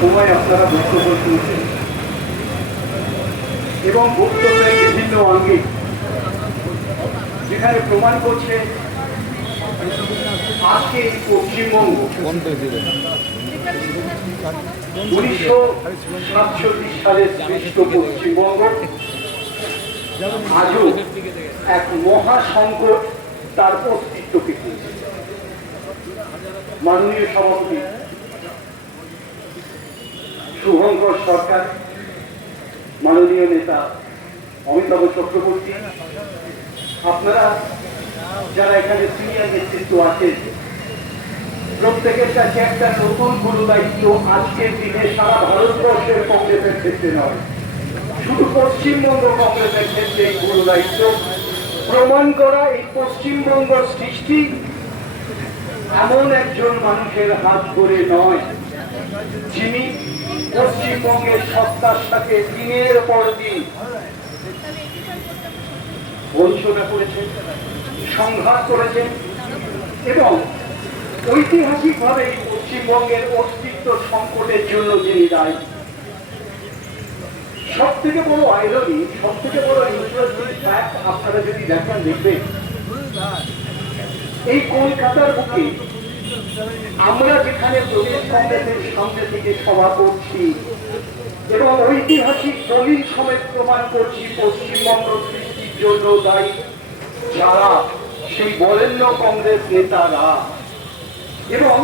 সময় আপনারা বক্তব্য শুনছেন এবং বক্তব্যের বিভিন্ন অঙ্গে যেখানে প্রমাণ করছে আজকে এই পশ্চিমবঙ্গ 1947 সালের শ্রেষ্ঠ পশ্চিমবঙ্গ আজও এক মহাসংকট তার অস্তিত্বকে খুঁজছে। মাননীয় সভাপতি শুভঙ্কর সরকার, মাননীয় নেতা অমিতাভ চক্রবর্তী, আপনারা যারা এখানে সিনিয়র নেতৃত্ব আছেন, প্রত্যেকের কাছে একটা নতুন গুরু দায়িত্ব আজকের দিনে সারা ভারতবর্ষের কংগ্রেসের ক্ষেত্রে নয়, শুধু পশ্চিমবঙ্গ কংগ্রেসের ক্ষেত্রে এই গুরু দায়িত্ব প্রমাণ করা এই পশ্চিমবঙ্গ সৃষ্টি এমন একজন মানুষের হাত ধরে নয়, যিনি পশ্চিমবঙ্গের সত্তার সাথে দিনের পর দিন বঞ্চনা করেছেন, সংঘাত করেছেন এবং ঐতিহাসিকভাবে এই পশ্চিমবঙ্গের অস্তিত্ব সংকটের জন্য যিনি দায়ী। সব থেকে বড় আইরনি, সব থেকে বড় ইন্টারেস্টিং ফ্যাক্ট আপনারা যদি দেখেন, দেখবেন এই কলকাতার বুকে আমরা যেখানে প্রদেশ কংগ্রেসের সামনে থেকে সভা করছি এবং ঐতিহাসিক দলিল সমেত প্রমাণ করছি পশ্চিমবঙ্গ সৃষ্টির জন্য দায়ী যারা, সেই বরেণ্য কংগ্রেস নেতারা, এবং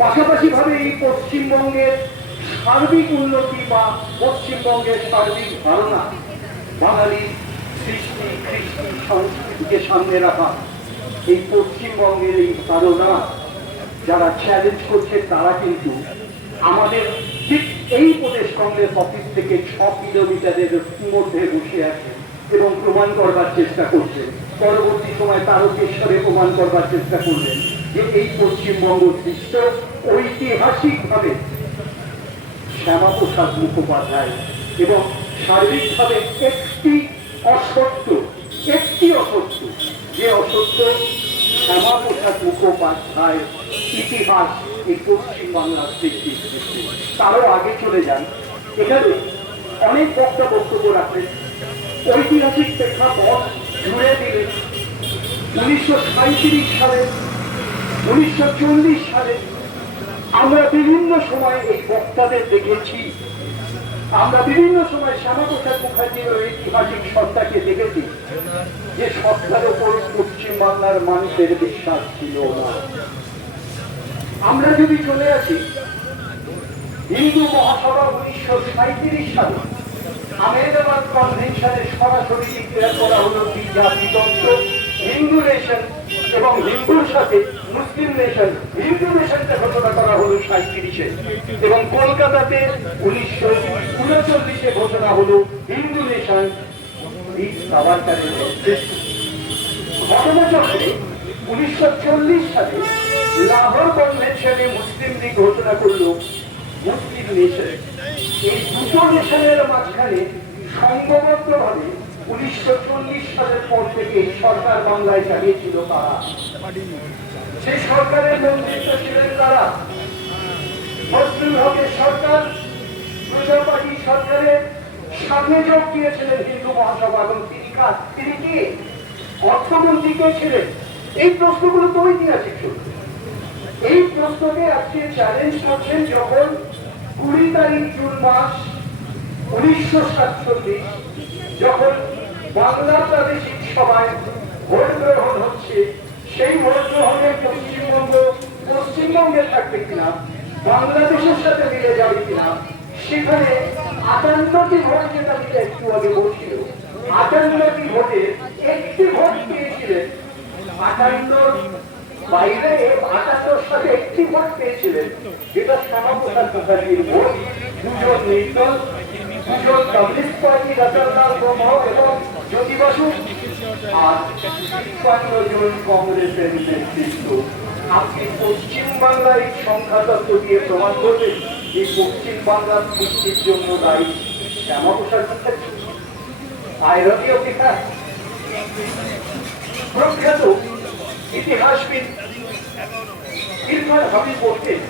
পাশাপাশি ভাবে এই পশ্চিমবঙ্গের সার্বিক উন্নতি বা পশ্চিমবঙ্গের সার্বিক ধারণা, বাঙালির সৃষ্টি কৃষ্টি সংস্কৃতিকে সামনে রাখা, এই পশ্চিমবঙ্গের এই ধারণা যারা চ্যালেঞ্জ করছে তারা কিন্তু আমাদের ঠিক এই প্রদেশ কংগ্রেস অফিস থেকে 6 কিলোমিটারের মধ্যে বসে আছে এবং প্রমাণ করবার চেষ্টা করছে। পরবর্তী সময় তারকেশ্বরে প্রমাণ করবার চেষ্টা করলেন যে এই পশ্চিমবঙ্গ সৃষ্ট ঐতিহাসিকভাবে শ্যামাপ্রসাদ মুখোপাধ্যায় এবং সার্বিকভাবে একটি অসত্য, যে অসত্য শ্যামাপ্রসাদ মুখোপাধ্যায় ইতিহাস এই পশ্চিমবাংলার সৃষ্টি। তারও আগে চলে যান, এখানে অনেক বক্তব্য রাখলেন, ঐতিহাসিক প্রেক্ষাপট জুড়ে দিলেন। 1937 সালে, 1940 সালে আমরা বিভিন্ন সময় এই বক্তাদের দেখেছি, আমরা বিভিন্ন সময় শ্যামাপ্রসাদ মুখার্জির ঐতিহাসিক সত্তাকে দেখেছি যে সত্তার উপর পশ্চিমবাংলার মানুষের বিশ্বাস ছিল না। আমরা যদি চলে আসি হিন্দু মহাসভা 1937 সালে আহমেদাবাদ কনভেনশনে সরাসরি ডিক্লেয়ার করা হলো দ্বিজাতিতন্ত্র, হিন্দু নেশন এবং হিন্দুর সাথে মুসলিম নেশন, হিন্দু নেশনকে ঘোষণা করা হলো 37-এ এবং কলকাতাতে 1939-এ ঘোষণা হলো হিন্দু নেশন। ঘটনাচক্রে 1940 সালে লাহোর কনভেনশনে মুসলিম লীগ ঘোষণা করলো মুসলিম নেশন। এই দুটো নেশনের মাঝখানে সংঘবদ্ধভাবে 1940 সালের পর থেকে সরকার বাংলায় চালিয়েছিল তারা। সেই সরকারের নেতৃত্ব ছিলেন তারা ফজলুল হকের সরকার, প্রজাপাটি সরকারের সাথে যোগ দিয়েছিলেন হিন্দু মহাসভা এবং তিনি কি অর্থমন্ত্রী কে ছিলেন? এই প্রশ্নগুলো তো ঐতিহাসিক। এই প্রশ্নকে আজকে চ্যালেঞ্জ করছেন যখন 20 তারিখ জুন মাস 1947 যখন বাংলা প্রাদেশিক সভায় ভোট গ্রহণ হচ্ছে, সেই ভোট গ্রহণে পশ্চিমবঙ্গে থাকবে কিনা, বাংলাদেশের সাথে মিলে যাবে কিনা, সেখানে 58টি ভোট, যেটা মিলে একটু আগে বলছিল, 58টি ভোটে একটি ভোট পেয়েছিলেন 58 বাইরে 78 সাথে একটি ভোট পেয়েছিলেন, যেটা শ্যামাপ্রসাদ মুখার্জির ভোট। 2জন নির্দল, 2জন কমিউনিস্ট পার্টি রতনলাল ব্রহ্ম এবং জ্যোতি বসু, আর 52 জন কংগ্রেসের নেতৃত্ব। আপনি পশ্চিমবাংলার এই সংখ্যা তত্ত্ব দিয়ে প্রমাণ করবেন যে পশ্চিমবাংলার সৃষ্টির জন্য দায়ী শ্যামাপ্রসাদ মুখার্জি। আইরনি অপেক্ষা প্রখ্যাত ইতিহাসবিদ ইরফান হাবিব বলতেন,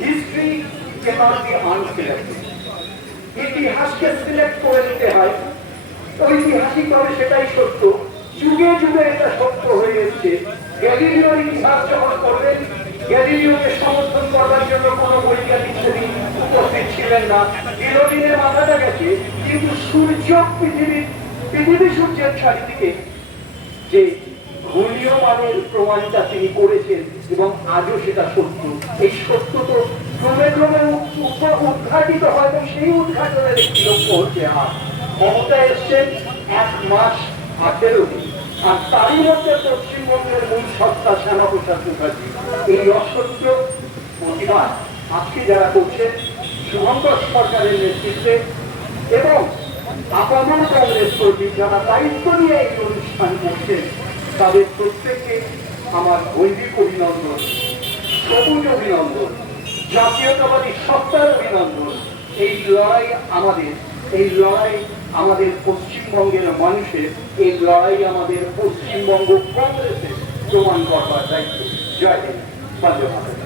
হিস্ট্রি cannot be unselected. ইতিহাসকে সিলেক্ট করে নিতে হয়, ঐতিহাসিকভাবে সেটাই সত্য, যুগে যুগে এটা সত্য হয়ে এসছে। গ্যালিলিও ইতিহাস যখন করলেন, গ্যালিলিওকে সমর্থন করার জন্য কোনো বৈজ্ঞানিক সেদিন উপস্থিত ছিলেন না, বিনোদিনের মাথাটা গেছে, কিন্তু সূর্য পৃথিবী সূর্যের চারিদিকে যে ঘূর্ণীয়মানের প্রমাণটা তিনি করেছেন এবং আজও সেটা সত্য। এই সত্য তো ক্রমে ক্রমে উদ্ঘাটিত হয় এবং সেই উদ্ঘাটনের একটি লক্ষ্য হচ্ছে আর ক্ষমতায় এসছেন 1 মাস 18 দিন, আর তারই মধ্যে পশ্চিমবঙ্গের মূল সত্তা শ্যামাপ্রসাদ মুখার্জি এই অসত্য প্রতিবাদ আজকে যারা করছেন শুভঙ্কর সরকারের নেতৃত্বে এবং আপামর কংগ্রেস কর্মী যারা দায়িত্ব নিয়ে এই অনুষ্ঠান করছেন, তাদের প্রত্যেককে আমার গৈরিক অভিনন্দন, সবুজ অভিনন্দন, জাতীয়তাবাদী সত্তার অভিনন্দন। এই লড়াই আমাদের পশ্চিমবঙ্গের মানুষের, এই লড়াই আমাদের পশ্চিমবঙ্গ কংগ্রেসের প্রমাণ করবার দায়িত্ব। জয় হিন্দ, বন্দে মাতরম।